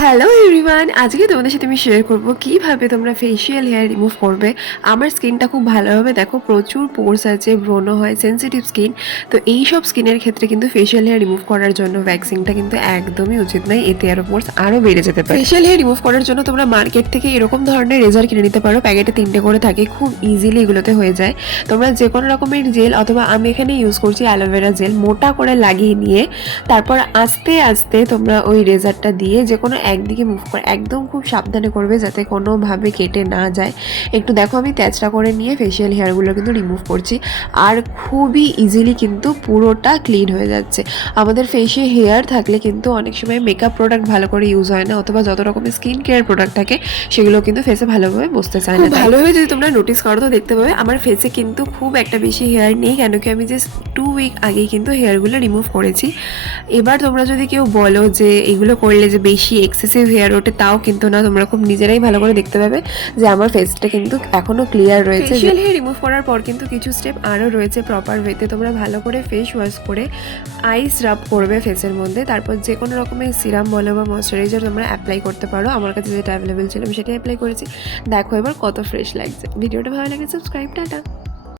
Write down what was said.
Hello everyone, আজকে তোমাদের সাথে আমি শেয়ার করবো কিভাবে তোমরা ফেশিয়াল হেয়ার রিমুভ করবে। আমার স্কিনটা খুব ভালোভাবে দেখো, প্রচুর পোর্স আছে, ব্রণ হয়, সেনসিটিভ স্কিন। তো এই সব স্কিনের ক্ষেত্রে কিন্তু ফেশিয়াল হেয়ার রিমুভ করার জন্য ভ্যাক্সিনটা কিন্তু একদমই উচিত নয়, এতে আরও পোর্স আরও বেড়ে যেতে পারে। ফেশিয়াল হেয়ার রিমুভ করার জন্য তোমরা মার্কেট থেকে এরকম ধরনের রেজার কিনে নিতে পারো, প্যাকেটে 3টে করে থাকে, খুব ইজিলি এগুলোতে হয়ে যায়। তোমরা যে কোনো রকমের জেল, অথবা আমি এখানে ইউজ করছি অ্যালোভেরা জেল, মোটা করে লাগিয়ে নিয়ে তারপর আস্তে আস্তে তোমরা ওই রেজারটা দিয়ে যে কোনো একদিকে মুভ করে একদম খুব সাবধানে করবে যাতে কোনোভাবে কেটে না যায়। একটু দেখো, আমি তেচড়া করে নিয়ে ফেশিয়াল হেয়ারগুলো কিন্তু রিমুভ করছি, আর খুবই ইজিলি কিন্তু পুরোটা ক্লিন হয়ে যাচ্ছে। আমাদের ফেসে হেয়ার থাকলে কিন্তু অনেক সময় মেকআপ প্রোডাক্ট ভালো করে ইউজ হয় না, অথবা যত রকমের স্কিন কেয়ার প্রোডাক্ট থাকে সেগুলো কিন্তু ফেসে ভালোভাবে বসতে চায় না। ভালোভাবে যদি তোমরা নোটিস করো তো দেখতে পাবে আমার ফেসে কিন্তু খুব একটা বেশি হেয়ার নেই, কেন কি আমি জাস্ট 2 উইক আগেই কিন্তু হেয়ারগুলো রিমুভ করেছি। এবার তোমরা যদি কেউ বলো যে এগুলো করলে যে বেশি এক্সেসিভ হেয়ার ওঠে, তাও কিন্তু না, তোমরা খুব নিজেরাই ভালো করে দেখতে পাবে যে আমার ফেসটা কিন্তু এখনও ক্লিয়ার রয়েছে। ফেশিয়াল হেয়ার রিমুভ করার পর কিন্তু কিছু স্টেপ আরও রয়েছে প্রপার ওয়েতে। তোমরা ভালো করে ফেস ওয়াশ করে আইস রাব করবে ফেসের মধ্যে, তারপর যে কোনো রকমের সিরাম বলো বা ময়শ্চারাইজার তোমরা অ্যাপ্লাই করতে পারো। আমার কাছে যেটা অ্যাভেলেবেল ছিল আমি সেটাই অ্যাপ্লাই করেছি। দেখো এবার কত ফ্রেশ লাগছে। ভিডিওটা ভালো লাগে সাবস্ক্রাইব, টাটা।